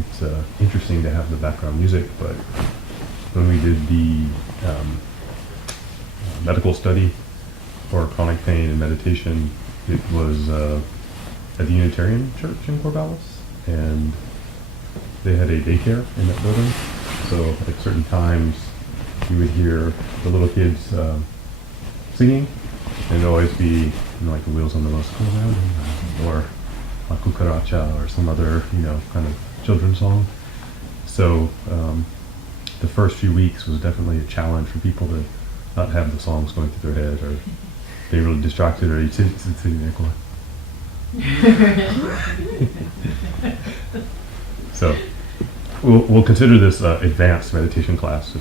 it's interesting to have the background music, but when we did the medical study for chronic pain and meditation, it was at the Unitarian Church in Corvallis, and they had a daycare in that building. So at certain times, you would hear the little kids singing, and it'd always be like the wheels on the bus go around, or La Cucaracha, or some other kind of children's song. So the first few weeks was definitely a challenge for people to not have the songs going through their head, or being really distracted, or so we'll consider this advanced meditation class to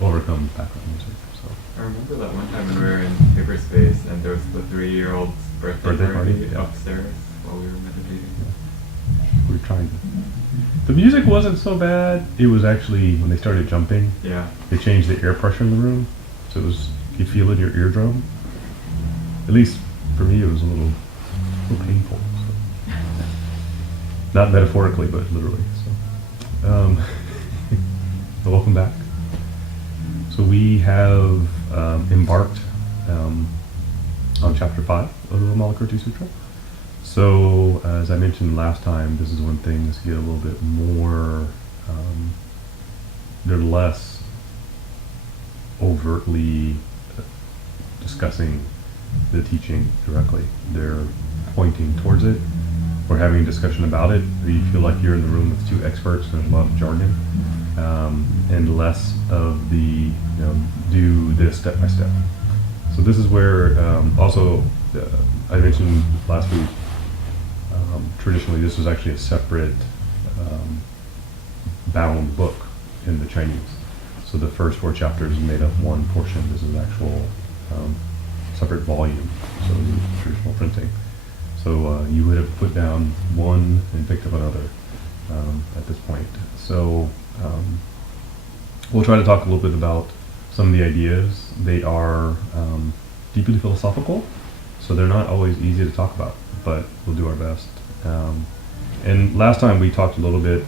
overcome background music. So I remember that one time when we were in Paperspace and there was the 3-year-old's birthday party upstairs while we were meditating. We were trying to. The music wasn't so bad. It was actually when they started jumping. Yeah. They changed the air pressure in the room, so it was you feel it in your eardrum. At least for me, it was a little painful. So. Not metaphorically, but literally. So, welcome back. So we have embarked on chapter 5 of the Vimalakirti Sutra. So, as I mentioned last time, this is when things get a little bit more, they're less overtly discussing the teaching directly. They're pointing towards it. We're having a discussion about it. You feel like you're in the room with two experts. There's a lot of jargon, and less of the, do this step by step. So this is where, also, I mentioned last week, traditionally this was actually a separate bound book in the Chinese. So the first 4 chapters made up one portion. This is an actual separate volume, so traditional printing. So you would have put down one and picked up another at this point. So we'll try to talk a little bit about some of the ideas. They are deeply philosophical, so they're not always easy to talk about, but we'll do our best. And last time we talked a little bit,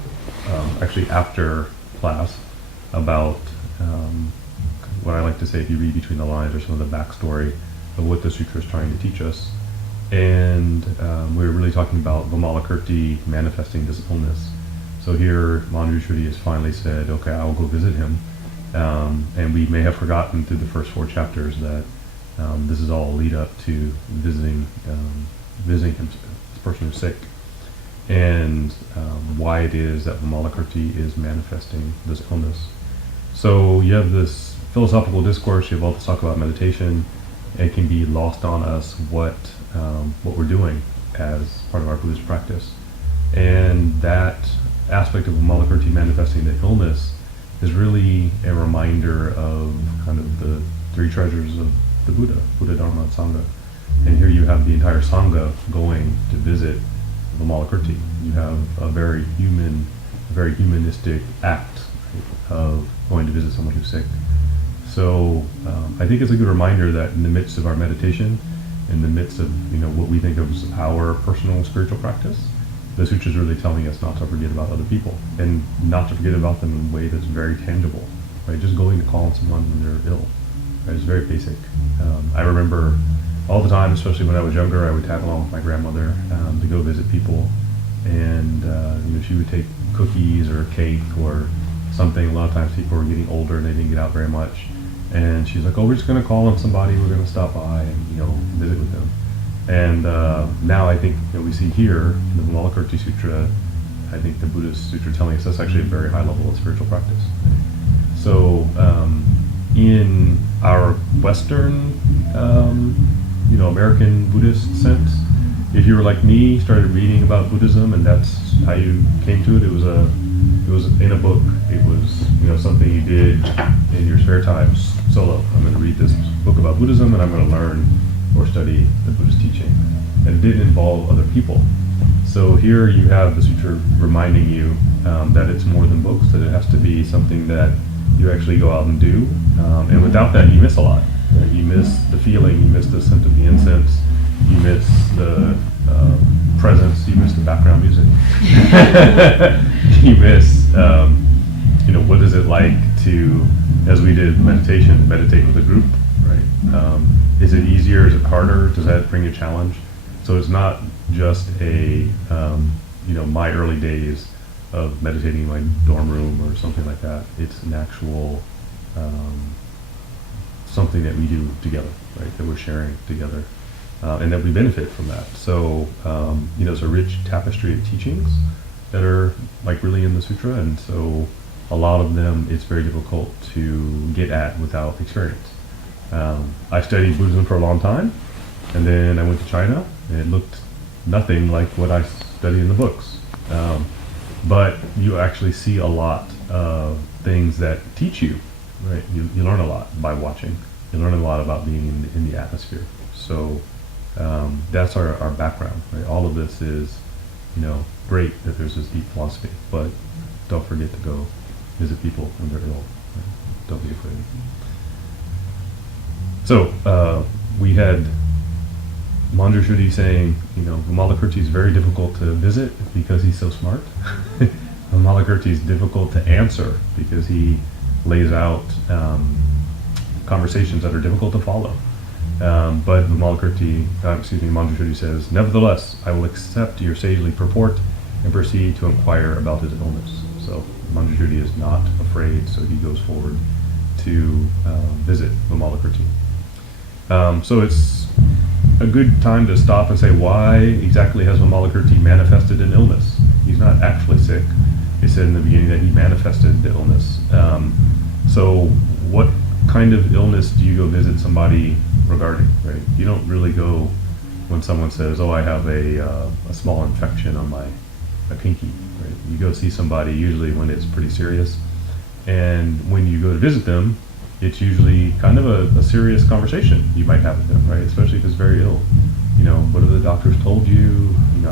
actually after class, about what I like to say, if you read between the lines, or some of the backstory of what the sutra is trying to teach us. And we were really talking about Vimalakirti manifesting this illness. So here, Manjushri has finally said, okay, I'll go visit him. And we may have forgotten through the first 4 chapters that this is all a lead up to visiting him, this person who's sick, and why it is that Vimalakirti is manifesting this illness. So you have this philosophical discourse, you have all this talk about meditation. It can be lost on us what we're doing as part of our Buddhist practice. And that aspect of Vimalakirti manifesting the illness is really a reminder of kind of the 3 treasures of the Buddha, Dharma, and Sangha. And here you have the entire Sangha going to visit Vimalakirti. You have a very humanistic act of going to visit someone who's sick. So I think it's a good reminder that in the midst of our meditation, in the midst of what we think of as our personal spiritual practice, the sutra is really telling us not to forget about other people, and not to forget about them in a way that's very tangible. Right, just going to call on someone when they're ill. Right, it's very basic. I remember all the time, especially when I was younger, I would tag along with my grandmother to go visit people, and she would take cookies or cake or something. A lot of times people were getting older and they didn't get out very much. And she's like, oh, we're just going to call on somebody, we're going to stop by and visit with them. And now I think we see here in the Vimalakirti Sutra, I think the Buddhist Sutra telling us that's actually a very high level of spiritual practice. So in our Western, American Buddhist sense, if you were like me, started reading about Buddhism and that's how you came to it, it was in a book. It was something you did in your spare time, solo. I'm going to read this book about Buddhism and I'm going to learn or study the Buddhist teaching. And it didn't involve other people. So here you have the sutra reminding you that it's more than books, that it has to be something that you actually go out and do. And without that, you miss a lot. Right? You miss the feeling, you miss the scent of the incense, you miss the presence, you miss the background music. you miss, what is it like to, as we did meditation, meditate with a group, right? Is it easier? Is it harder? Does that bring a challenge? So it's not just a, my early days of meditating in my dorm room or something like that. It's an actual something that we do together, right? That we're sharing together, and that we benefit from that. So, it's a rich tapestry of teachings that are like really in the sutra, and so a lot of them it's very difficult to get at without experience. I studied Buddhism for a long time, and then I went to China, and it looked nothing like what I studied in the books. But you actually see a lot of things that teach you, right? You learn a lot by watching. You learn a lot about being in the atmosphere. So that's our background, right? All of this is, great that there's this deep philosophy, but don't forget to go visit people when they're ill. Right? Don't be afraid. So we had Manjushri saying, Vimalakirti is very difficult to visit because he's so smart. Vimalakirti is difficult to answer because he lays out conversations that are difficult to follow. But Manjushri says, nevertheless, I will accept your sagely purport and proceed to inquire about his illness. So Manjushri is not afraid, so he goes forward to visit Vimalakirti. So it's a good time to stop and say, why exactly has Vimalakirti manifested an illness? He's not actually sick. He said in the beginning that he manifested the illness. So what kind of illness do you go visit somebody regarding, right? You don't really go when someone says, I have a small infection on my pinky, right? You go see somebody usually when it's pretty serious. And when you go to visit them, it's usually kind of a serious conversation you might have with them, right? Especially if it's very ill. What have the doctors told you?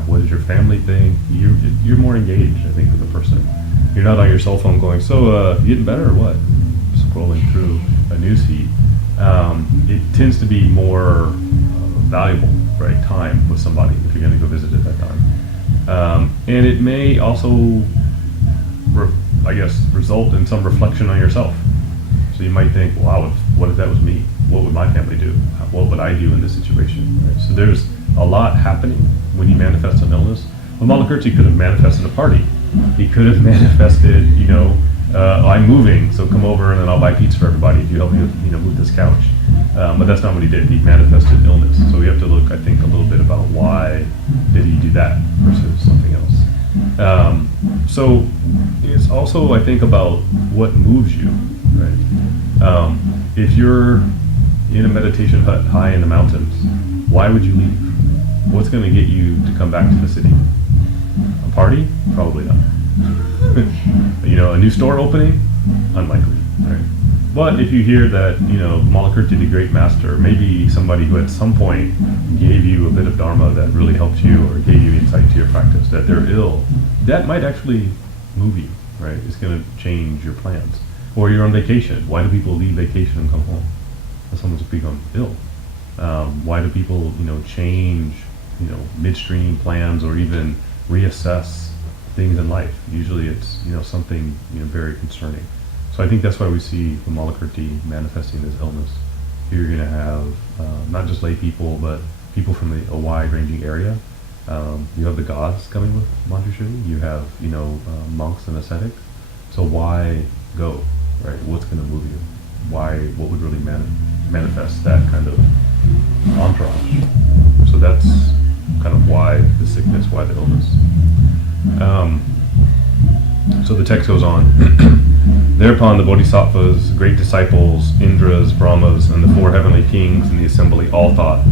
What does your family think? You're more engaged, I think, with the person. You're not on your cell phone going, so you getting better or what? Scrolling through a news feed. It tends to be more valuable, right, time with somebody if you're going to go visit at that time. And it may also, result in some reflection on yourself. So you might think, wow, what if that was me? What would my family do? What would I do in this situation? Right? So there's a lot happening when you manifest an illness. Vimalakirti could have manifested a party. He could have manifested, I'm moving, so come over and then I'll buy pizza for everybody if you help me, move this couch. But that's not what he did. He manifested illness. So we have to look, I think, a little bit about why did he do that versus something else. So it's also, I think, about what moves you, right? If you're in a meditation hut high in the mountains, why would you leave? What's going to get you to come back to the city? A party? Probably not. A new store opening? Unlikely, right? But if you hear that, Vimalakirti, the great master, maybe somebody who at some point gave you a bit of Dharma that really helped you or gave you insight to your practice, that they're ill, that might actually move you, right? It's going to change your plans. Or you're on vacation. Why do people leave vacation and come home? If someone's become ill. Why do people, change, midstream plans or even reassess things in life? Usually it's, something, very concerning. So I think that's why we see Vimalakirti manifesting this illness. Here you're going to have not just lay people, but people from a wide-ranging area. You have the gods coming with Manjushri. You have, monks and ascetics. So why go, right? What's going to move you? What would really manifest that kind of entourage? So that's kind of why the sickness, why the illness. So the text goes on. Thereupon the Bodhisattvas, great disciples, Indras, Brahmas, and the 4 heavenly kings in the assembly all thought,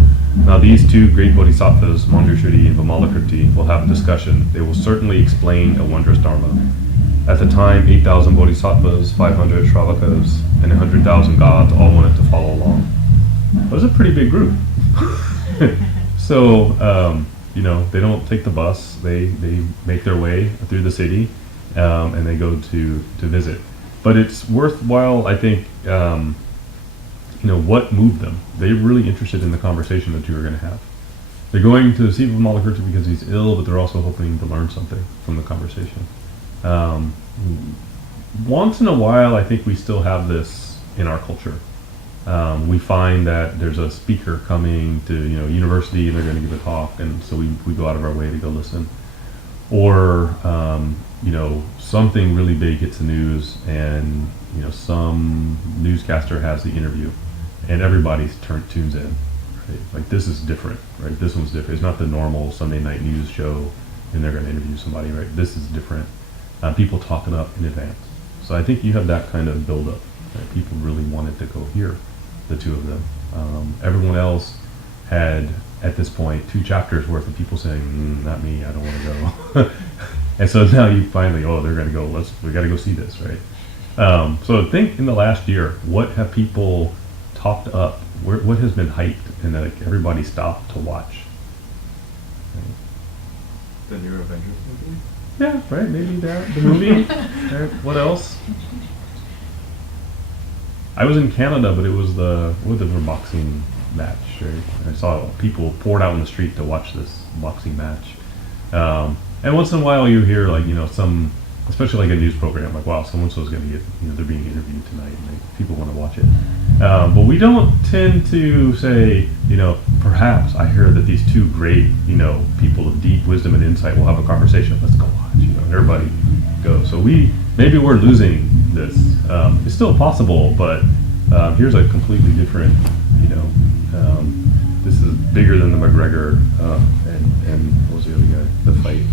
now these 2 great Bodhisattvas, Manjushri and Vimalakirti, will have a discussion. They will certainly explain a wondrous Dharma. At the time, 8,000 Bodhisattvas, 500 Shravakas, and 100,000 gods all wanted to follow along. It was a pretty big group. So, they don't take the bus. They make their way through the city, and they go to visit. But it's worthwhile, I think, what moved them. They're really interested in the conversation that you are going to have. They're going to see Vimalakirti because he's ill, but they're also hoping to learn something from the conversation. Once in a while, I think we still have this in our culture. We find that there's a speaker coming to university and they're going to give a talk, and so we go out of our way to go listen. Or something really big hits the news, and some newscaster has the interview, and everybody tunes in. Right? Like, this is different, right? This one's different. It's not the normal Sunday night news show, and they're going to interview somebody, right? This is different. People talk it up in advance. So I think you have that kind of build-up. Right? People really wanted to go hear the two of them. Everyone else had, at this point, 2 chapters worth of people saying, not me, I don't want to go. And so now you finally, they're going to go, we got to go see this, right? So I think in the last year, what have people talked up? What has been hyped and everybody stopped to watch? Right? The new Avengers movie? Yeah, right, maybe that, the movie. Right, what else? I was in Canada, but it was the boxing match, right? I saw people poured out in the street to watch this boxing match. And once in a while you hear some, especially like a news program, like, wow, so-and-so's going to get, they're being interviewed tonight, and people want to watch it. But we don't tend to say, perhaps I hear that these 2 great, people of deep wisdom and insight will have a conversation. Let's go watch, and everybody go. So maybe we're losing this. It's still possible, but here's a completely different, this is bigger than the McGregor and what was the other guy, the fight.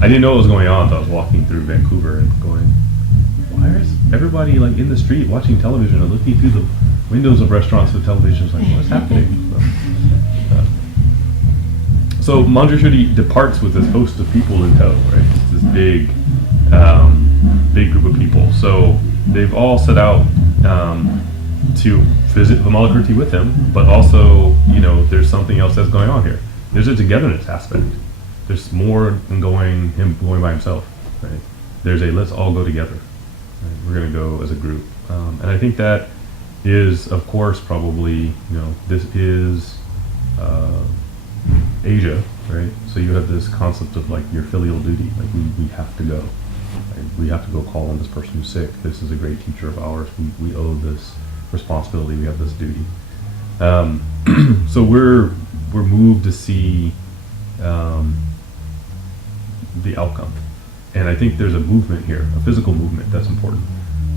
I didn't know what was going on until I was walking through Vancouver and going, why is everybody in the street watching television and looking through the windows of restaurants with televisions, what's happening? So Manjushri departs with this host of people in tow, right? It's this big group of people. So they've all set out to visit Vimalakirti with him, but also, there's something else that's going on here. There's a togetherness aspect. There's more than him going by himself, right? There's let's all go together. Right? We're going to go as a group. And I think that is, of course, probably, this is Asia, right? So you have this concept of your filial duty, we have to go. Right? We have to go call on this person who's sick. This is a great teacher of ours. We owe this responsibility. We have this duty. So we're moved to see the outcome, and I think there's a movement here, a physical movement that's important.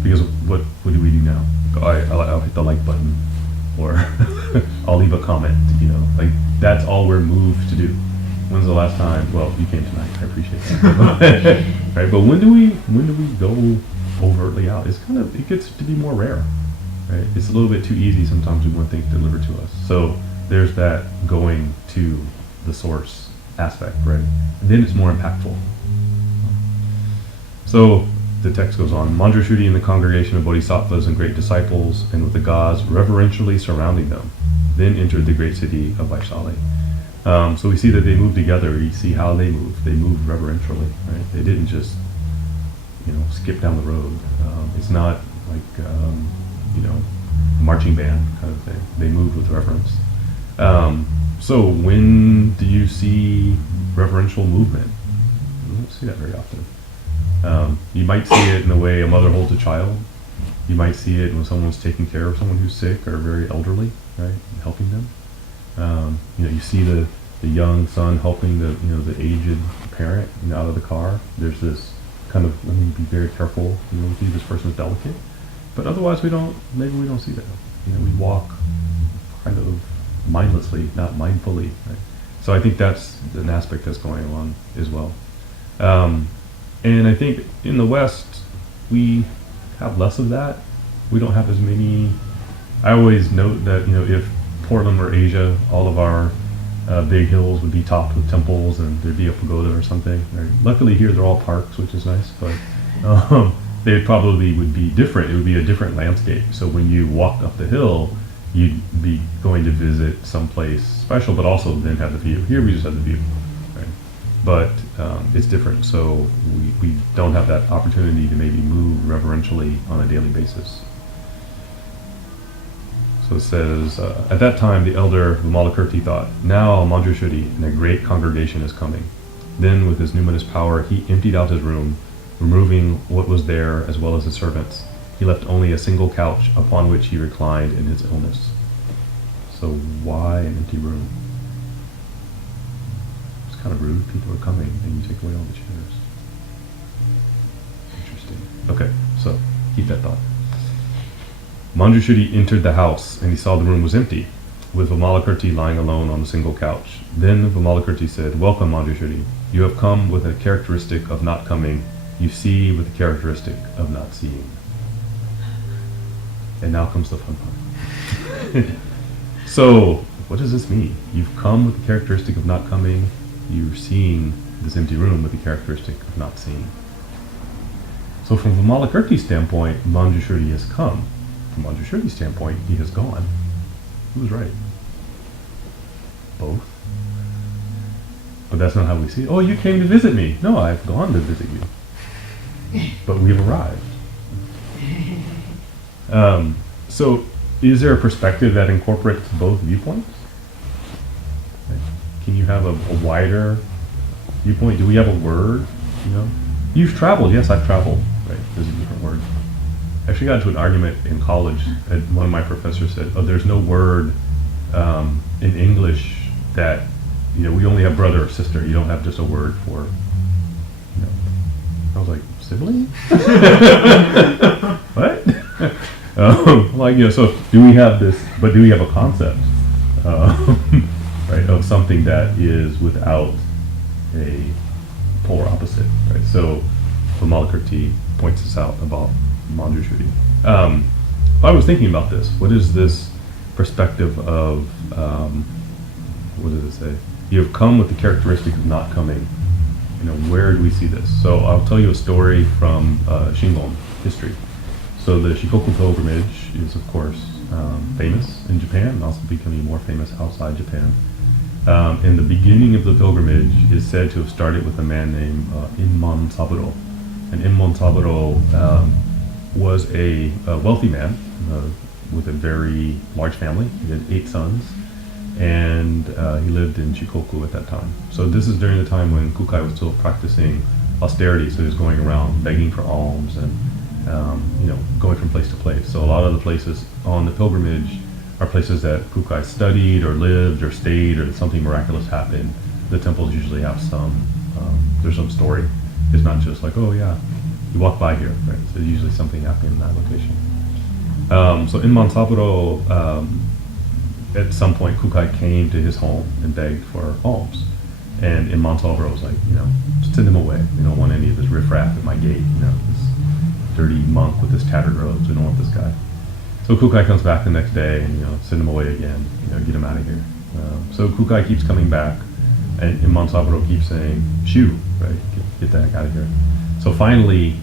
Because what do we do now? I'll hit the like button, or I'll leave a comment. That's all we're moved to do. When's the last time? Well, you came tonight. I appreciate that. Right, but when do we go overtly out? It gets to be more rare. Right? It's a little bit too easy sometimes. We want things delivered to us. So there's that going to the source aspect, right? And then it's more impactful. So the text goes on. Manjushri and the congregation of bodhisattvas and great disciples, and with the gods reverentially surrounding them, then entered the great city of Vaishali. So we see that they moved together. You see how they moved. They moved reverentially, right? They didn't just, skip down the road. It's not like, marching band kind of thing. They moved with reverence. So when do you see reverential movement? You don't see that very often. You might see it in the way a mother holds a child. You might see it when someone's taking care of someone who's sick or very elderly, right? Helping them. You see the young son helping the aged parent out of the car. There's this kind of, let me be very careful, with you, this person is delicate. But otherwise maybe we don't see that. We walk kind of mindlessly, not mindfully. Right? So I think that's an aspect that's going on as well. And I think in the West, we have less of that. We don't have as many. I always note that, if Portland were Asia, all of our big hills would be topped with temples and there'd be a pagoda or something. Right? Luckily here they're all parks, which is nice, but they probably would be different. It would be a different landscape. So when you walked up the hill, you'd be going to visit someplace special, but also then have the view. Here we just have the view, right? But it's different. So we don't have that opportunity to maybe move reverentially on a daily basis. So it says, at that time the elder Vimalakirti thought, now Manjushri and a great congregation is coming. Then with his numinous power he emptied out his room, Removing what was there as well as his servants, he left only a single couch upon which he reclined in his illness. So why an empty room? It's kind of rude. People are coming and you take away all the chairs. Interesting. Okay, so keep that thought. Manjushri entered the house and he saw the room was empty, with Vimalakirti lying alone on a single couch. Then Vimalakirti said, "Welcome, Manjushri. You have come with a characteristic of not coming. You see with the characteristic of not seeing." And now comes the fun part. So, what does this mean? You've come with the characteristic of not coming. You're seeing this empty room with the characteristic of not seeing. So from Vimalakirti's standpoint, Manjushri has come. From Manjushri's standpoint, he has gone. Who's right? Both. But that's not how we see it. Oh, you came to visit me. No, I've gone to visit you. But we've arrived. So is there a perspective that incorporates both viewpoints? Can you have a wider viewpoint? Do we have a word? You know, you've traveled. Yes, I've traveled. Right? There's a different word. I actually got into an argument in college. And one of my professors said, "Oh, there's no word in English that, you know, we only have brother or sister. You don't have just a word for, you know." I was like, "Sibling?" What? Like, you know, so do we have this? But do we have a concept, right, of something that is without a polar opposite, right? So Vimalakirti points this out about Manjushri. I was thinking about this. What is this perspective of, what does it say? You have come with the characteristic of not coming. You know, where do we see this? So I'll tell you a story from Shingon history. So the Shikoku pilgrimage is, of course, famous in Japan and also becoming more famous outside Japan. And the beginning of the pilgrimage is said to have started with a man named Inmon Saburo. And Inmon Saburo was a wealthy man with a very large family. He had 8 sons, and he lived in Shikoku at that time. So this is during the time when Kukai was still practicing austerity, so he was going around begging for alms and you know, going from place to place. So a lot of the places on the pilgrimage are places that Kukai studied or lived or stayed, or something miraculous happened. The temples usually have there's some story. It's not just like, oh yeah, you walk by here, right? So usually something happened in that location. So in Mansaburo, at some point Kukai came to his home and begged for alms. And in Mansaburo was like, you know, send him away. We don't want any of this riffraff at my gate, you know, this dirty monk with his tattered robes. We don't want this guy. So Kukai comes back the next day and, you know, send him away again, you know, get him out of here. So Kukai keeps coming back, and Mansaburo keeps saying, shoo, right, get the heck out of here. So finally,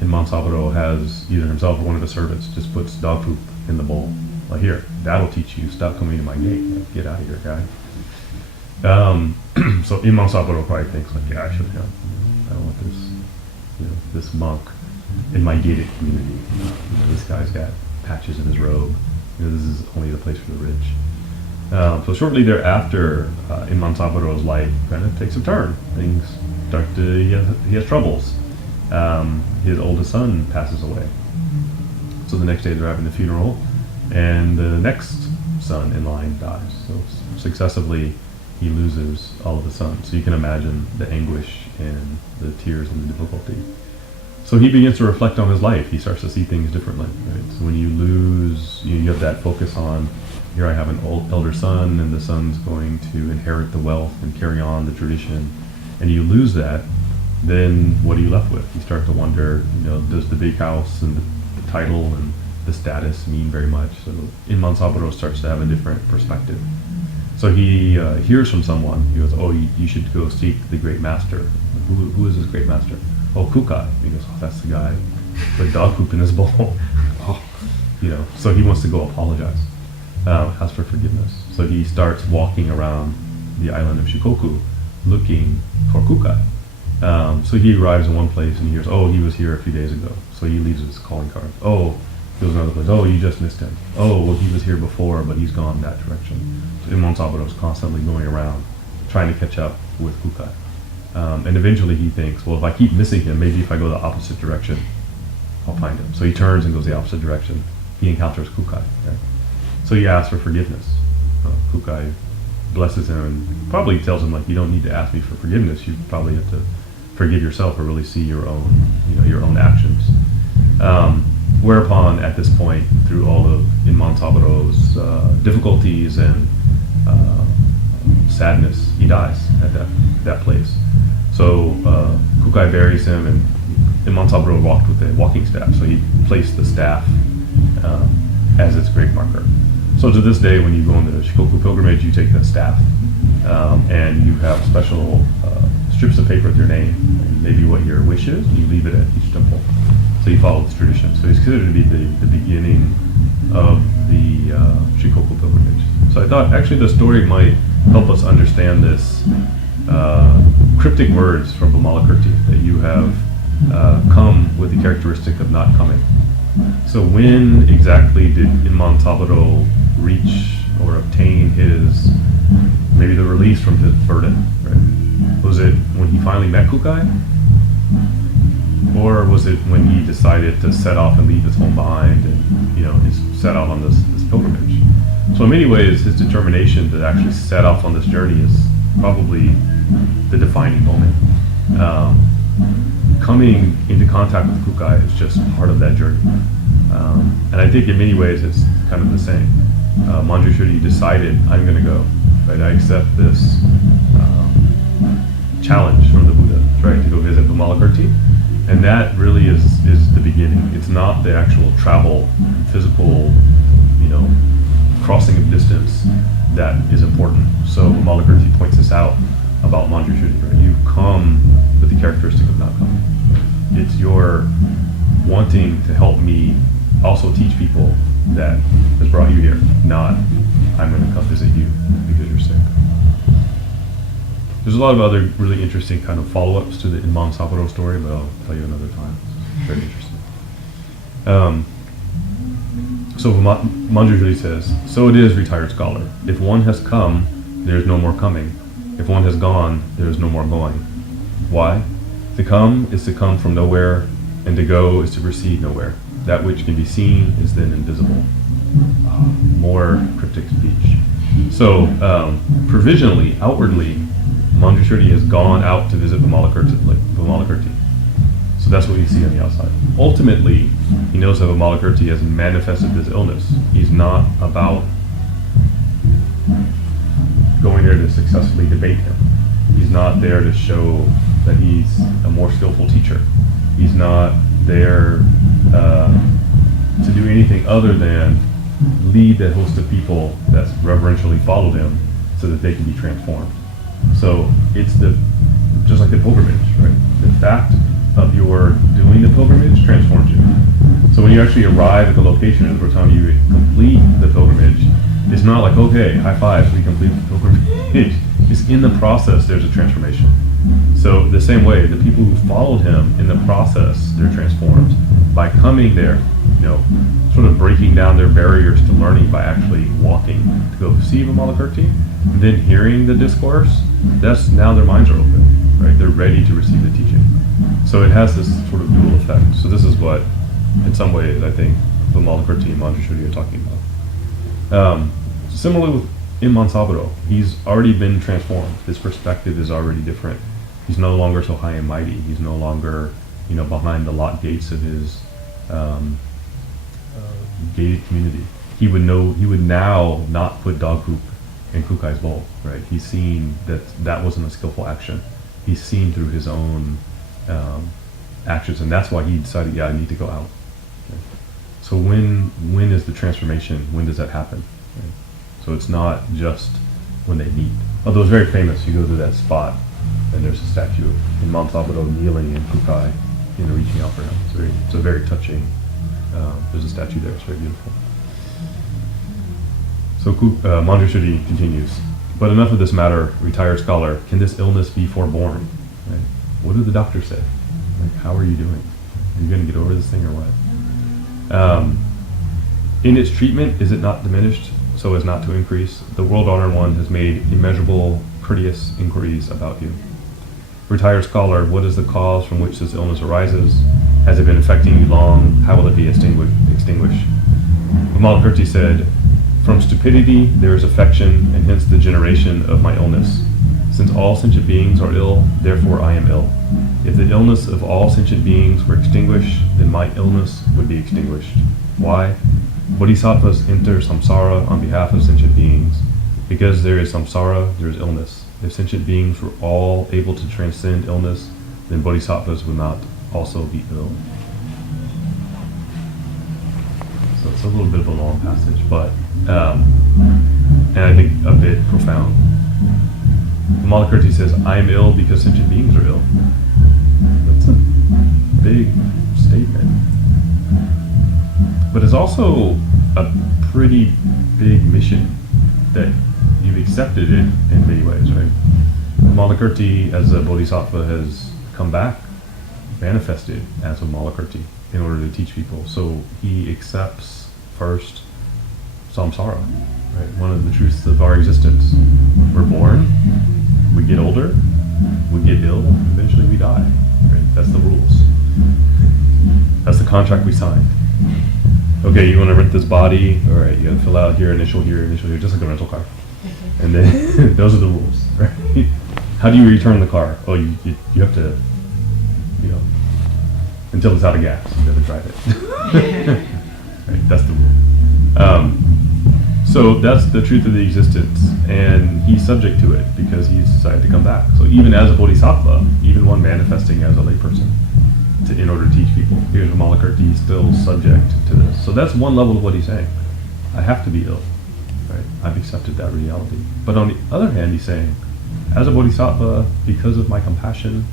Mansaburo has either himself or one of the servants just puts dog poop in the bowl. Like, here, that'll teach you, stop coming to my gate, like, get out of here, guy. So Mansaburo probably thinks, like, yeah, I should have. I don't want this, you know, this monk in my gated community. You know, this guy's got patches in his robe. You know, this is only the place for the rich. So shortly thereafter, Mansaboro's life kind of takes a turn. Things start to, he has troubles. His oldest son passes away. So the next day they're having the funeral, and the next son in line dies. So successively, he loses all of his sons. So you can imagine the anguish and the tears and the difficulty. So he begins to reflect on his life. He starts to see things differently. Right? So when you lose, you have that focus on, here I have an elder son, and the son's going to inherit the wealth and carry on the tradition, and you lose that, then what are you left with? You start to wonder, you know, does the big house and the title and the status mean very much? So Mansaburo starts to have a different perspective. So he hears from someone. He goes, oh, you should go seek the great master. Who is this great master? Oh, Kukai. He goes, oh, that's the guy with dog poop in his bowl. Oh, you know, so he wants to go apologize, ask for forgiveness. So he starts walking around the island of Shikoku looking for Kukai. So he arrives in one place and he hears, oh, he was here a few days ago. So he leaves his calling card. Oh, he goes another place. Oh, you just missed him. Oh, well, he was here before, but he's gone that direction. So Mansaburo is constantly going around trying to catch up with Kukai. And eventually he thinks, well, if I keep missing him, maybe if I go the opposite direction, I'll find him. So he turns and goes the opposite direction. He encounters Kukai. Right? So he asks for forgiveness. Kukai blesses him and probably tells him, like, you don't need to ask me for forgiveness. You probably have to forgive yourself or really see your own actions. Whereupon, at this point, through all of Inman-Saburo's difficulties and sadness, he dies at that place. So Kukai buries him, and Inman-Saburo walked with a walking staff. So he placed the staff as its grave marker. So to this day, when you go on the Shikoku pilgrimage, you take the staff, and you have special strips of paper with your name, and maybe what your wish is, and you leave it at each temple. So he follows tradition. So he's considered to be the beginning of the Shikoku pilgrimage. So I thought actually the story might help us understand this cryptic words from Vimalakirti, that you have come with the characteristic of not coming. So when exactly did Inman-Saburo reach or obtain maybe the release from his burden? Right? Was it when he finally met Kukai? Or was it when he decided to set off and leave his home behind and, he's set out on this pilgrimage? So in many ways, his determination to actually set off on this journey is probably the defining moment. Coming into contact with Kukai is just part of that journey. And I think in many ways it's kind of the same. Manjushri decided, I'm going to go. Right? I accept this challenge from the Buddha, right, to go visit Vimalakirti. And that really is the beginning. It's not the actual travel, physical, crossing of distance that is important. So Vimalakirti points this out about Manjushri. Right? You come with the characteristic of not coming. It's your wanting to help me also teach people that has brought you here, not I'm going to come visit you because you're sick. There's a lot of other really interesting kind of follow-ups to the Inman-Saburo story, but I'll tell you another time. It's very interesting. So Manjushri says, so it is, retired scholar. If one has come, there is no more coming. If one has gone, there is no more going. Why? To come is to come from nowhere, and to go is to proceed nowhere. That which can be seen is then invisible. More cryptic speech. So, provisionally, outwardly, Manjushri has gone out to visit Vimalakirti. So that's what you see on the outside. Ultimately, he knows that Vimalakirti has manifested this illness. He's not about going there to successfully debate him. He's not there to show that he's a more skillful teacher. He's not there to do anything other than lead that host of people that reverentially follow him so that they can be transformed. So it's just like the pilgrimage, right? The fact of your doing the pilgrimage transforms you. So when you actually arrive at the location, at the time you complete the pilgrimage, it's not like, okay, high five, we complete the pilgrimage. It's in the process, there's a transformation. So the same way, the people who followed him in the process, they're transformed. By coming there, sort of breaking down their barriers to learning by actually walking to go see Vimalakirti, and then hearing the discourse, that's now their minds are open, right? They're ready to receive the teaching. So it has this sort of dual effect. So this is what, in some ways, I think Vimalakirti and Manjushri are talking about. Similarly with Inman-Saburo, he's already been transformed. His perspective is already different. He's no longer so high and mighty. He's no longer, behind the locked gates of his gated community. He would now not put dog poop in Kukai's bowl, right? He's seen that wasn't a skillful action. He's seen through his own actions, and that's why he decided, I need to go out. Okay. So when is the transformation? When does that happen? Okay. So it's not just when they meet. Although it's very famous, you go to that spot, and there's a statue of Inman-Saburo kneeling and Kukai, reaching out for him. It's a very touching. There's a statue there. It's very beautiful. So Manjushri continues. But enough of this matter, retired scholar. Can this illness be forborne? Right? What do the doctors say? Like, how are you doing? Are you going to get over this thing or what? In its treatment, is it not diminished so as not to increase? The world-honored one has made immeasurable, courteous inquiries about you. Retired scholar, what is the cause from which this illness arises? Has it been affecting you long? How will it be extinguished? Vimalakirti said, from stupidity there is affection, and hence the generation of my illness. Since all sentient beings are ill, therefore I am ill. If the illness of all sentient beings were extinguished, then my illness would be extinguished. Why? Bodhisattvas enter samsara on behalf of sentient beings. Because there is samsara, there is illness. If sentient beings were all able to transcend illness, then bodhisattvas would not also be ill. So it's a little bit of a long passage, but and I think a bit profound. Vimalakirti says, I am ill because sentient beings are ill. That's a big statement. But it's also a pretty big mission that you've accepted it in many ways, right? Vimalakirti as a bodhisattva has come back, manifested as Vimalakirti in order to teach people. So he accepts first samsara, right? One of the truths of our existence. We're born, we get older, we get ill, eventually we die, right? That's the rules. That's the contract we signed. Okay, you want to rent this body? All right, you got to fill out here, initial here, just like a rental car. And then those are the rules, right? How do you return the car? Oh, you have to, until it's out of gas, you have to drive it. Right, that's the rule. So that's the truth of the existence, and he's subject to it because he's decided to come back. So even as a bodhisattva, even one manifesting as a layperson, in order to teach people, here's Vimalakirti, he's still subject to this. So that's one level of what he's saying. I have to be ill, right? I've accepted that reality. But on the other hand, he's saying, as a bodhisattva, because of my compassion,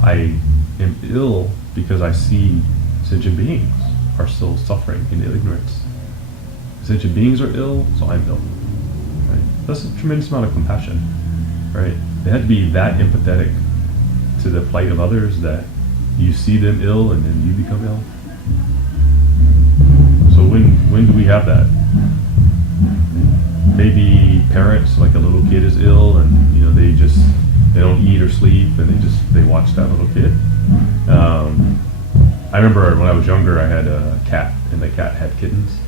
I am ill because I see sentient beings are still suffering in ignorance. Sentient beings are ill, so I'm ill. Right? That's a tremendous amount of compassion, right? They had to be that empathetic to the plight of others that you see them ill and then you become ill. So when do we have that? Maybe parents, like a little kid is ill and they don't eat or sleep and they watch that little kid. I remember when I was younger I had a cat and the cat had kittens.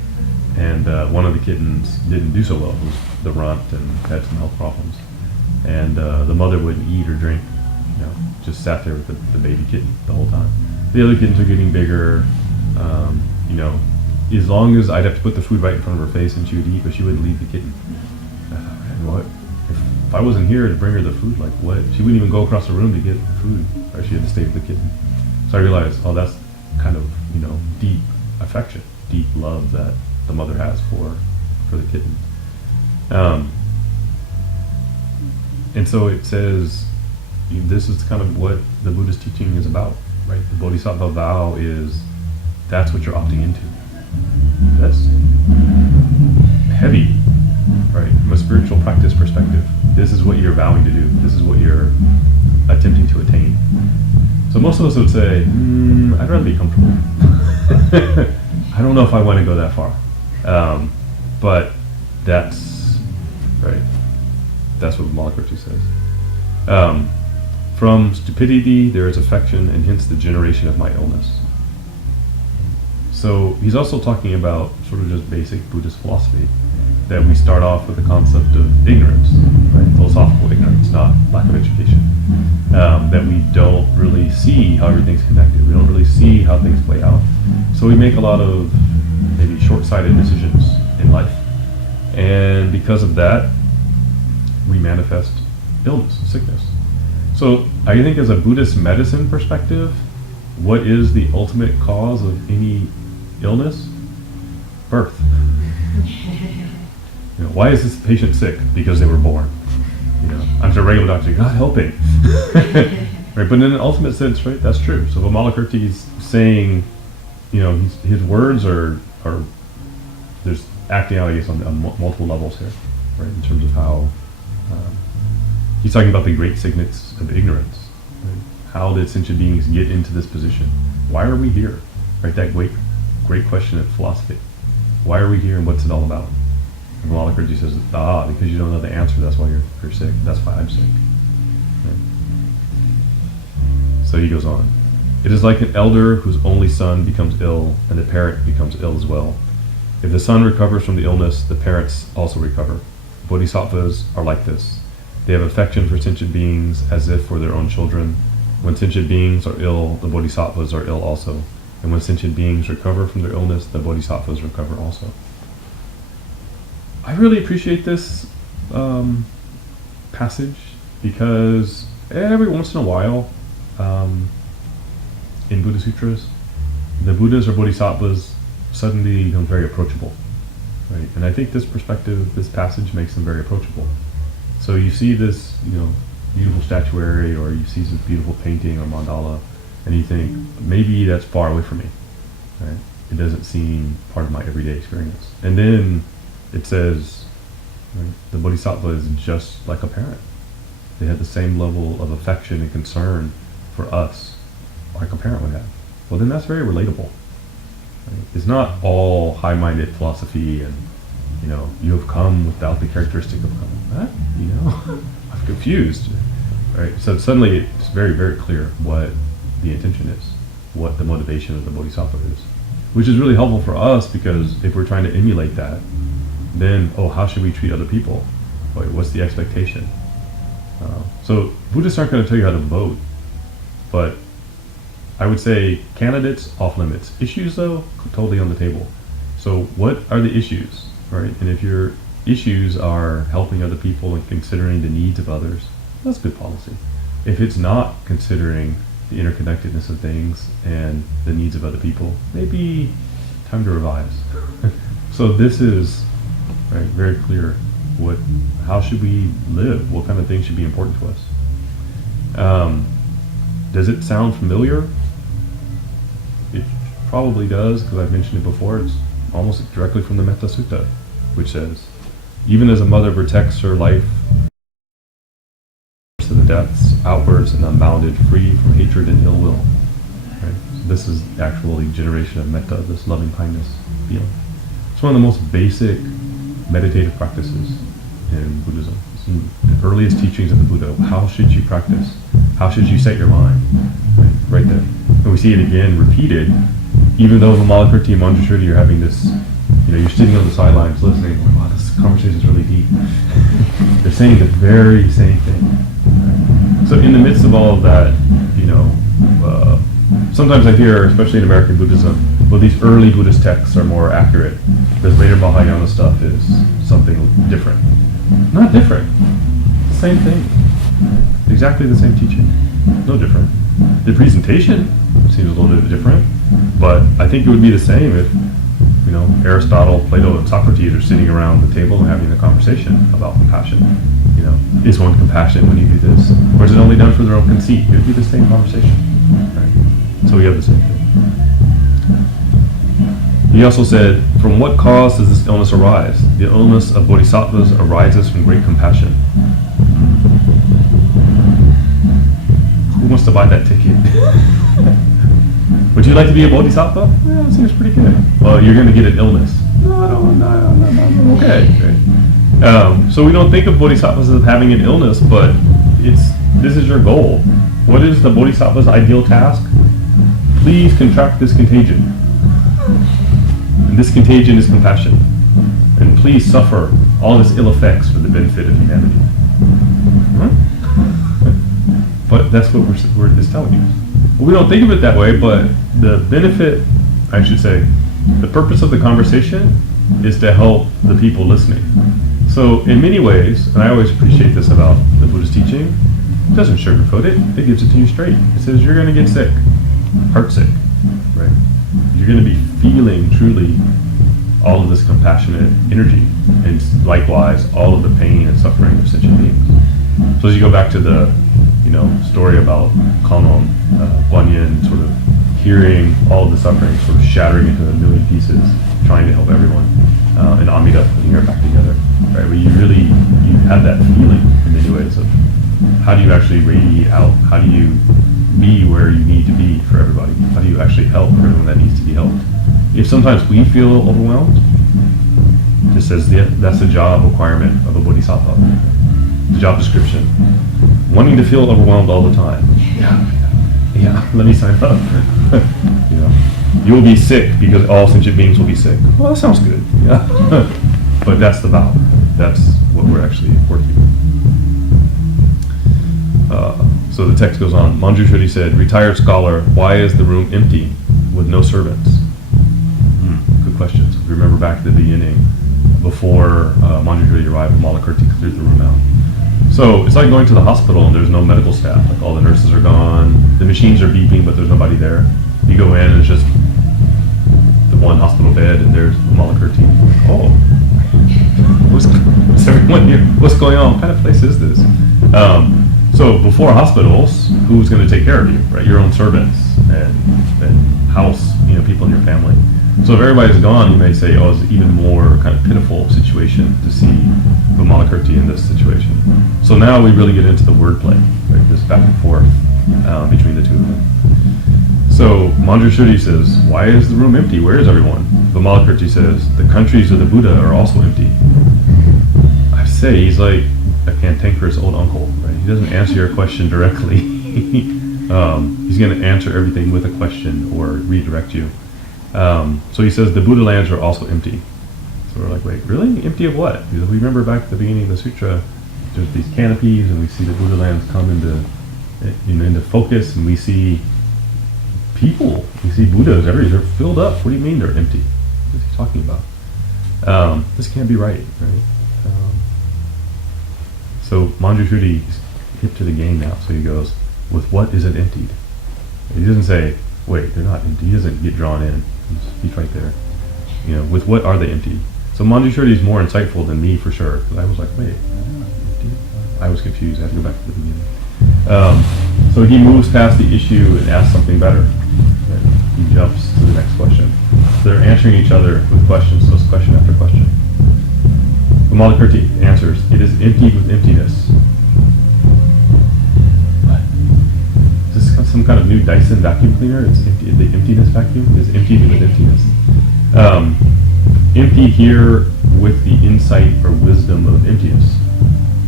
And one of the kittens didn't do so well. It was the runt and had some health problems. And the mother wouldn't eat or drink, just sat there with the baby kitten the whole time. The other kittens are getting bigger, as long as I'd have to put the food right in front of her face and she would eat, but she wouldn't leave the kitten. And what? If I wasn't here to bring her the food, like what? She wouldn't even go across the room to get the food, or she had to stay with the kitten. So I realized, that's kind of, deep affection, deep love that the mother has for the kitten. And so it says, this is kind of what the Buddhist teaching is about, right? The Bodhisattva vow that's what you're opting into. That's heavy, right? From a spiritual practice perspective, this is what you're vowing to do. This is what you're attempting to attain. So most of us would say, I'd rather be comfortable. I don't know if I want to go that far. But that's, right, that's what Vimalakirti says. From stupidity there is affection, and hence the generation of my illness. So he's also talking about sort of just basic Buddhist philosophy, that we start off with the concept of ignorance, right? Philosophical ignorance, not lack of education. That we don't really see how everything's connected. We don't really see how things play out. So we make a lot of maybe short-sighted decisions in life. And because of that, we manifest illness, sickness. So I think as a Buddhist medicine perspective, what is the ultimate cause of any illness? Birth. Why is this patient sick? Because they were born. I'm sure a regular doctor, God helping. Right, but in an ultimate sense, right, that's true. So Vimalakirti is saying, his words are there's acting out, I guess, on multiple levels here, right, in terms of how he's talking about the great sickness of ignorance. Right? How did sentient beings get into this position? Why are we here? Right, that great question of philosophy. Why are we here and what's it all about? And Vimalakirti says, because you don't know the answer, that's why you're sick. That's why I'm sick. Right? So he goes on. It is like an elder whose only son becomes ill, and the parent becomes ill as well. If the son recovers from the illness, the parents also recover. Bodhisattvas are like this. They have affection for sentient beings as if for their own children. When sentient beings are ill, the bodhisattvas are ill also. And when sentient beings recover from their illness, the bodhisattvas recover also. I really appreciate this passage because every once in a while, in Buddha Sutras, the Buddhas or Bodhisattvas suddenly become very approachable, right? And I think this perspective, this passage makes them very approachable. So you see this, beautiful statuary, or you see this beautiful painting or mandala, and you think, maybe that's far away from me, right? It doesn't seem part of my everyday experience. And then it says, right, the Bodhisattva is just like a parent. They have the same level of affection and concern for us like a parent would have. Well, then that's very relatable. Right? It's not all high-minded philosophy and, you have come without the characteristic of coming. What? I'm confused. Right? So suddenly it's very, very clear what the intention is, what the motivation of the Bodhisattva is, which is really helpful for us because if we're trying to emulate that, then, how should we treat other people? Wait, what's the expectation? So Buddhists aren't going to tell you how to vote, but I would say candidates off limits. Issues, though, totally on the table. So what are the issues, right? And if your issues are helping other people and considering the needs of others, that's good policy. If it's not considering the interconnectedness of things and the needs of other people, maybe time to revise. So this is very clear. How should we live? What kind of things should be important to us? Does it sound familiar? It probably does, because I've mentioned it before. It's almost directly from the Metta Sutta, which says, even as a mother protects her life to the depths, outwards and unbounded, free from hatred and ill will. Right? So this is actually generation of metta, this loving kindness feeling. It's one of the most basic meditative practices in Buddhism. It's in the earliest teachings of the Buddha. How should you practice? How should you set your mind? Right there. And we see it again repeated, even though Vimalakirti and Manjushri are having this, you're sitting on the sidelines listening, wow, this conversation is really deep. They're saying the very same thing. Right? So in the midst of all of that, sometimes I hear, especially in American Buddhism, well, these early Buddhist texts are more accurate. This later Mahayana stuff is something different. Not different. Same thing. Exactly the same teaching. No different. The presentation seems a little bit different, but I think it would be the same if, Aristotle, Plato, and Socrates are sitting around the table and having a conversation about compassion. Is one compassionate when you do this? Or is it only done for their own conceit? It would be the same conversation. Right? So we have the same thing. He also said, from what cause does this illness arise? The illness of bodhisattvas arises from great compassion. Who wants to buy that ticket? Would you like to be a bodhisattva? Yeah, that seems pretty good. Well, you're going to get an illness. No. Okay. So we don't think of bodhisattvas as having an illness, but this is your goal. What is the bodhisattva's ideal task? Please contract this contagion. And this contagion is compassion. And please suffer all its ill effects for the benefit of humanity. But that's what we're just telling you. Well, we don't think of it that way, but the benefit, the purpose of the conversation is to help the people listening. So in many ways, and I always appreciate this about the Buddhist teaching, it doesn't sugarcoat it, it gives it to you straight. It says you're going to get sick, heart sick, right? You're going to be feeling truly all of this compassionate energy, and likewise all of the pain and suffering of sentient beings. So as you go back to the story about Kannon, Guan Yin sort of hearing all of the suffering sort of shattering into a million pieces, trying to help everyone, and Amida putting her back together, right? Where you have that feeling in many ways of how do you actually radiate out? How do you be where you need to be for everybody? How do you actually help everyone that needs to be helped? If sometimes we feel overwhelmed, just says that's the job requirement of a bodhisattva. The job description. Wanting to feel overwhelmed all the time. Yeah, let me sign up. You know, you will be sick because all sentient beings will be sick. Well, that sounds good. Yeah, but that's the vow. That's what we're actually working. So the text goes on. Manjushri said, "Retired scholar, why is the room empty with no servants?" Good question. So if you remember back at the beginning, before Manjushri arrived, Vimalakirti cleared the room out. So it's like going to the hospital and there's no medical staff. Like all the nurses are gone, the machines are beeping, but there's nobody there. You go in and it's just the one hospital bed, and there's Vimalakirti. Oh, what's everyone here? What's going on? What kind of place is this? So before hospitals, who's going to take care of you, right? Your own servants and house, people in your family. So if everybody's gone, you may say, oh, it's an even more kind of pitiful situation to see Vimalakirti in this situation. So now we really get into the wordplay, right? This back and forth between the two of them. So Manjushri says, why is the room empty? Where is everyone? Vimalakirti says, the countries of the Buddha are also empty. I say he's like a cantankerous old uncle, right? He doesn't answer your question directly. He's going to answer everything with a question or redirect you. So he says the Buddha lands are also empty. So we're like, wait, really? Empty of what? Because we remember back at the beginning of the sutra, there's these canopies, and we see the Buddha lands come into focus, and we see people. We see Buddhas everywhere. They're filled up. What do you mean they're empty? What is he talking about? This can't be right? So Manjushri is hip to the game now. So he goes, with what is it emptied? He doesn't say, wait, they're not empty. He doesn't get drawn in. He's right there. With what are they emptied? So Manjushri is more insightful than me for sure. Because I was like, wait, they're not empty. I was confused. I had to go back to the beginning. So he moves past the issue and asks something better. Right? He jumps to the next question. So they're answering each other with questions. So it's question after question. Vimalakirti answers, it is emptied with emptiness. What? Is this some kind of new Dyson vacuum cleaner? It's empty. The emptiness vacuum is emptied with emptiness. Empty here with the insight or wisdom of emptiness.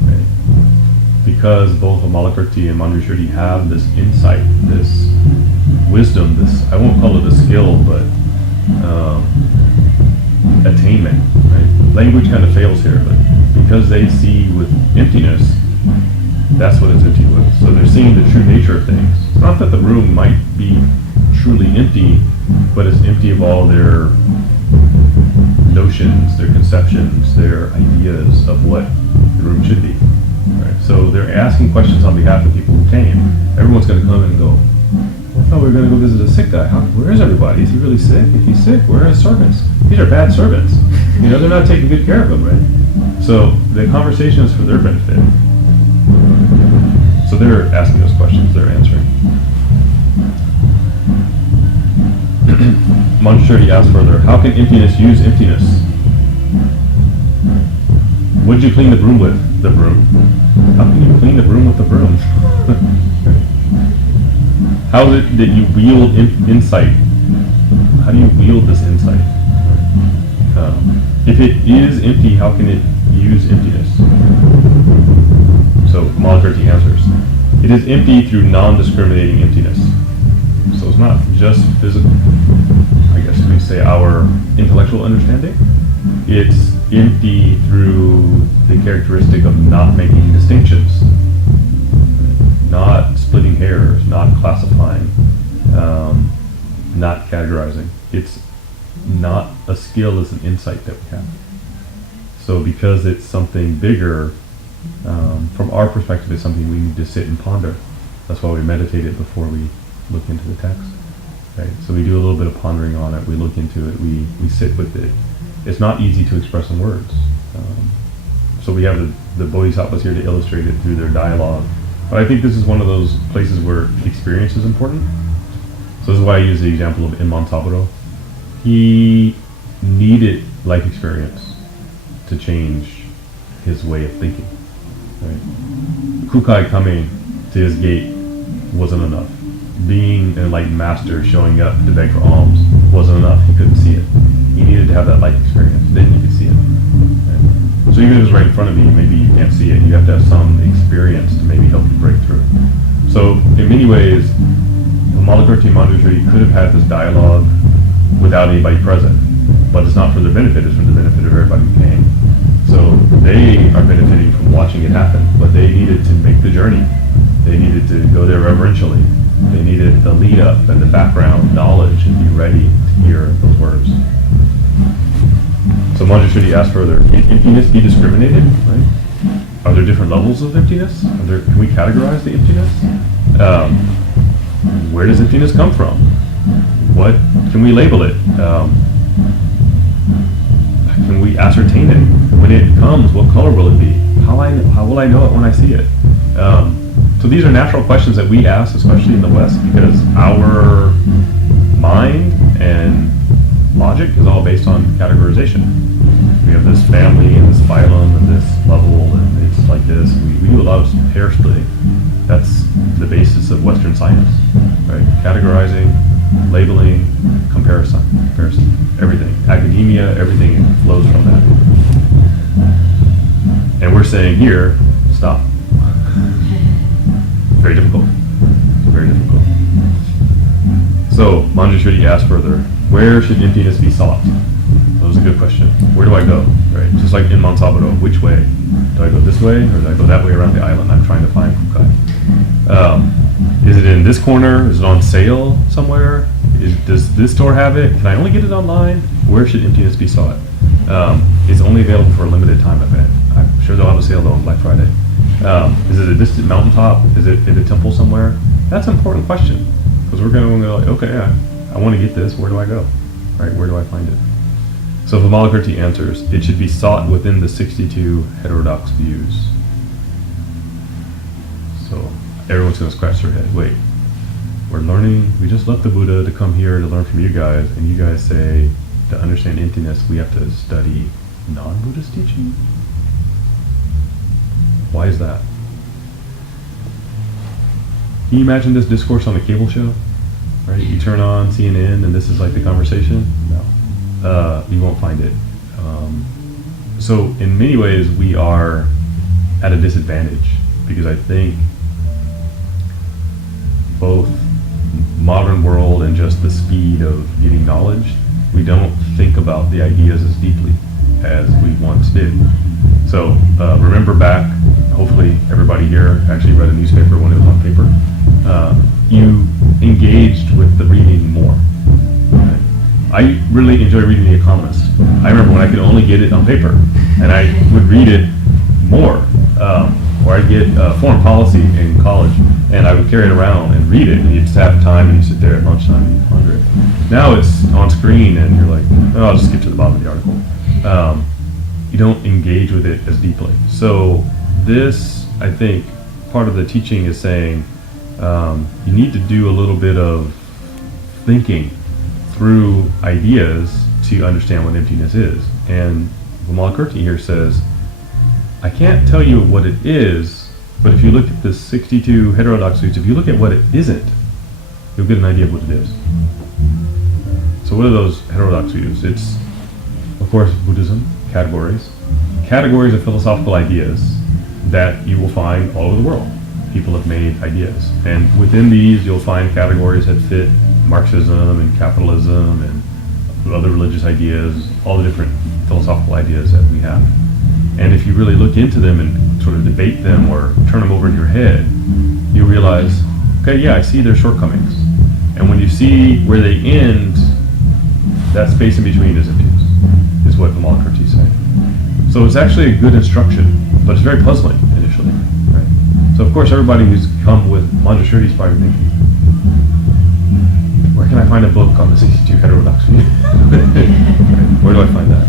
Right? Because both Vimalakirti and Manjushri have this insight, this wisdom, this, I won't call it a skill, but attainment. Right? Language kind of fails here, but because they see with emptiness, that's what it's empty with. So they're seeing the true nature of things. It's not that the room might be truly empty, but it's empty of all their notions, their conceptions, their ideas of what the room should be. Right? So they're asking questions on behalf of people who came. Everyone's going to come in and go, well, I thought we were going to go visit a sick guy. Where is everybody? Is he really sick? If he's sick, where are his servants? These are bad servants. They're not taking good care of him, right? So the conversation is for their benefit. So they're asking those questions, they're answering. Manjushri asks further, how can emptiness use emptiness? What did you clean the broom with? The broom. How can you clean the broom with the broom? How is it that you wield insight? How do you wield this insight? If it is empty, how can it use emptiness? So Vimalakirti answers, it is empty through non-discriminating emptiness. So it's not just physical, I guess we say our intellectual understanding. It's empty through the characteristic of not making distinctions, not splitting hairs, not classifying, not categorizing. It's not a skill, it's an insight that we have. So because it's something bigger, from our perspective, it's something we need to sit and ponder. That's why we meditate it before we look into the text. Right? So we do a little bit of pondering on it, we look into it, we sit with it. It's not easy to express in words. So we have the bodhisattvas here to illustrate it through their dialogue. But I think this is one of those places where experience is important. So this is why I use the example of Imman Saburo. He needed life experience to change his way of thinking. Right? Kukai coming to his gate wasn't enough. Being an enlightened master showing up to beg for alms wasn't enough. He couldn't see it. He needed to have that life experience. Then he could see it. Right? So even if it's right in front of you, maybe you can't see it. You have to have some experience to maybe help you break through. So in many ways, Vimalakirti and Manjushri could have had this dialogue without anybody present, but it's not for their benefit, it's for the benefit of everybody who came. So they are benefiting from watching it happen, but they needed to make the journey. They needed to go there reverentially. They needed the lead up and the background knowledge and be ready to hear those words. So Manjushri asked further, can emptiness be discriminated? Right? Are there different levels of emptiness? Can we categorize the emptiness? Where does emptiness come from? What can we label it? Can we ascertain it? When it comes, what color will it be? How will I know it when I see it? So these are natural questions that we ask, especially in the West, because our mind and logic is all based on categorization. We have this family and this phylum and this level and it's like this. We do a lot of hair splitting. That's the basis of Western science, right? Categorizing, labeling, comparison, everything. Academia, everything flows from that. And we're saying here, stop. Very difficult. Very difficult. So Manjushri asked further, where should emptiness be sought? That was a good question. Where do I go? Right? Just like in Mount Sabado, which way? Do I go this way or do I go that way around the island? I'm trying to find Kukai. Is it in this corner? Is it on sale somewhere? Does this store have it? Can I only get it online? Where should emptiness be sought? It's only available for a limited time event. I'm sure they'll have a sale though on Black Friday. Is it a distant mountaintop? Is it in a temple somewhere? That's an important question because we're going to go like, okay, yeah, I want to get this. Where do I go? Right? Where do I find it? So Vimalakirti answers, it should be sought within the 62 heterodox views. So everyone's going to scratch their head. Wait, we're learning, we just left the Buddha to come here to learn from you guys, and you guys say to understand emptiness, we have to study non-Buddhist teaching? Why is that? Can you imagine this discourse on a cable show? Right? You turn on CNN and this is like the conversation? No. You won't find it. So in many ways we are at a disadvantage because I think both modern world and just the speed of getting knowledge, we don't think about the ideas as deeply as we once did. So remember back, hopefully everybody here actually read a newspaper when it was on paper. You engaged with the reading more. Right? I really enjoy reading The Economist. I remember when I could only get it on paper, and I would read it more. Or I'd get foreign policy in college, and I would carry it around and read it, and you'd just have time, and you sit there at lunchtime and you ponder it. Now it's on screen, and you're like, oh, I'll just skip to the bottom of the article. You don't engage with it as deeply. So this, I think, part of the teaching is saying you need to do a little bit of thinking through ideas to understand what emptiness is. And Vimalakirti here says, I can't tell you what it is, but if you look at the 62 heterodox views, if you look at what it isn't, you'll get an idea of what it is. So what are those heterodox views? It's, of course, Buddhism, categories of philosophical ideas that you will find all over the world. People have made ideas. And within these, you'll find categories that fit Marxism and capitalism and other religious ideas, all the different philosophical ideas that we have. And if you really look into them and sort of debate them or turn them over in your head, you realize, okay, yeah, I see their shortcomings. And when you see where they end, that space in between is emptiness, is what Vimalakirti is saying. So it's actually a good instruction, but it's very puzzling initially. Right? So of course, everybody who's come with Manjushri is probably thinking, where can I find a book on the 62 heterodox views? Where do I find that?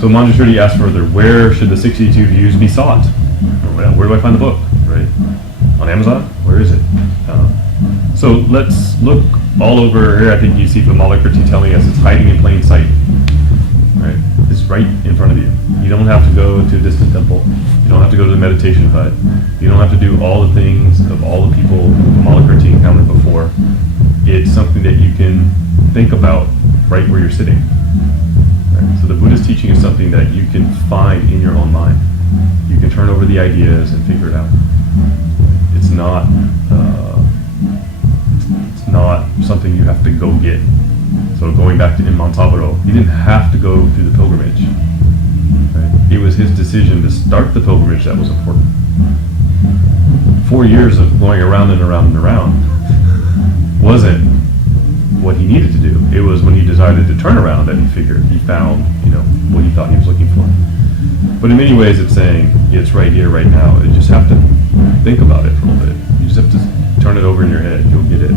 So Manjushri asked further, where should the 62 views be sought? Well, where do I find the book? Right? On Amazon? Where is it? So let's look all over here. I think you see Vimalakirti telling us it's hiding in plain sight. Right? It's right in front of you. You don't have to go to a distant temple. You don't have to go to the meditation hut. You don't have to do all the things of all the people Vimalakirti encountered before. It's something that you can think about right where you're sitting. Right? So the Buddhist teaching is something that you can find in your own mind. You can turn over the ideas and figure it out. It's not not something you have to go get. So going back to Imam Saburo, he didn't have to go through the pilgrimage. Right? It was his decision to start the pilgrimage that was important. 4 years of going around and around and around wasn't what he needed to do. It was when he decided to turn around that he found, what he thought he was looking for. But in many ways, it's saying it's right here, right now. You just have to think about it for a little bit. You just have to turn it over in your head. You'll get it.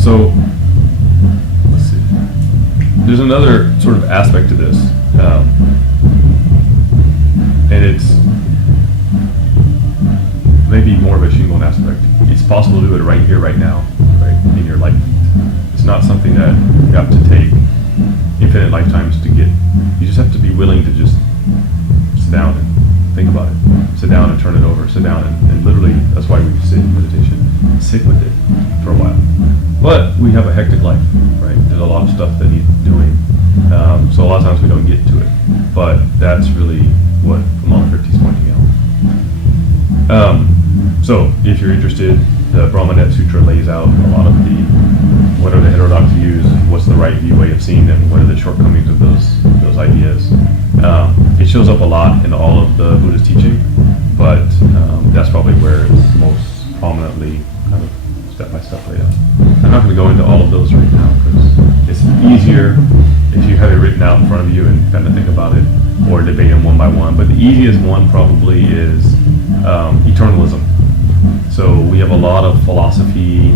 So, let's see. There's another sort of aspect to this, and it's maybe more of a Shingon aspect. It's possible to do it right here, right now, right in your life. It's not something that you have to take infinite lifetimes to get. You just have to be willing to just sit down and think about it. Sit down and turn it over. Sit down and literally, that's why we sit in meditation. Sit with it for a while. But we have a hectic life, right? There's a lot of stuff that needs doing. So a lot of times we don't get to it. But that's really what Vimalakirti is pointing out. So if you're interested, the Brahmanet Sutra lays out a lot of what are the heterodox views, what's the right way of seeing them, what are the shortcomings of those ideas. It shows up a lot in all of the Buddhist teaching, but that's probably where it's most prominently kind of step-by-step laid out. I'm not going to go into all of those right now because it's easier if you have it written out in front of you and kind of think about it or debate them one by one. But the easiest one probably is eternalism. So we have a lot of philosophy,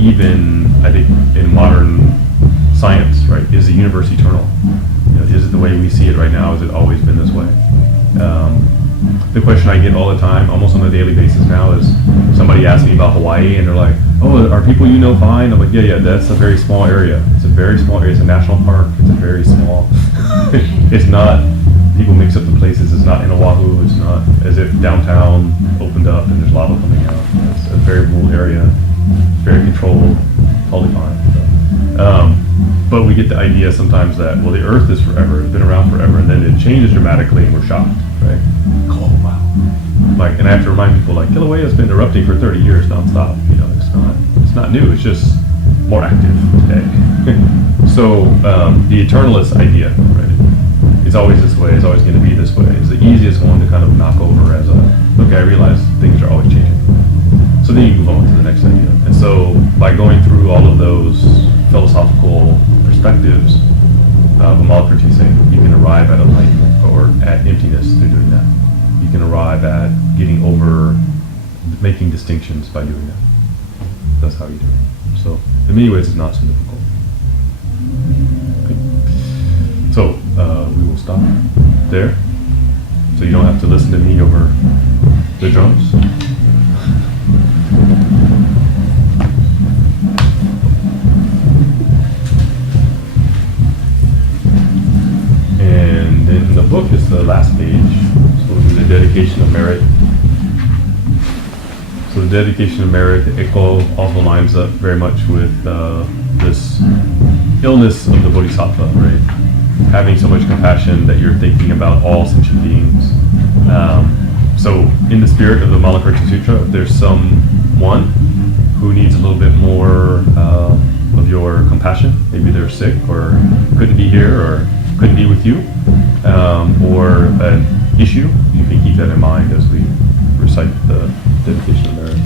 even I think in modern science, right? Is the universe eternal? Is it the way we see it right now? Has it always been this way? The question I get all the time, almost on a daily basis now, is somebody asks me about Hawaii and they're like, oh, are people fine? I'm like, yeah, that's a very small area. It's a very small area. It's a national park. It's a very small, it's not, people mix up the places. It's not in Oahu. It's not as if downtown opened up and there's lava coming out. It's a very rural area, very controlled, totally fine. But we get the idea sometimes that, well, the earth is forever, it's been around forever, and then it changes dramatically and we're shocked, right? Oh, wow. Like, and I have to remind people, like, Kilauea has been erupting for 30 years nonstop. It's not new, it's just more active today. So, the eternalist idea, right? It's always this way, it's always going to be this way. It's the easiest one to kind of knock over as I realize things are always changing. So then you move on to the next idea. And so by going through all of those philosophical perspectives, Vimalakirti is saying you can arrive at enlightenment or at emptiness through doing that. You can arrive at getting over making distinctions by doing that. That's how you do it. So in many ways it's not so difficult. Okay. So we will stop there. So you don't have to listen to me over the drums. And in the book is the last page, so the dedication of merit. So the dedication of merit, the echo, also lines up very much with this illness of the bodhisattva, right? Having so much compassion that you're thinking about all sentient beings. So in the spirit of the Vimalakirti Sutra, if there's someone who needs a little bit more of your compassion, maybe they're sick or couldn't be here or couldn't be with you, or an issue, you can keep that in mind as we recite the dedication of merit.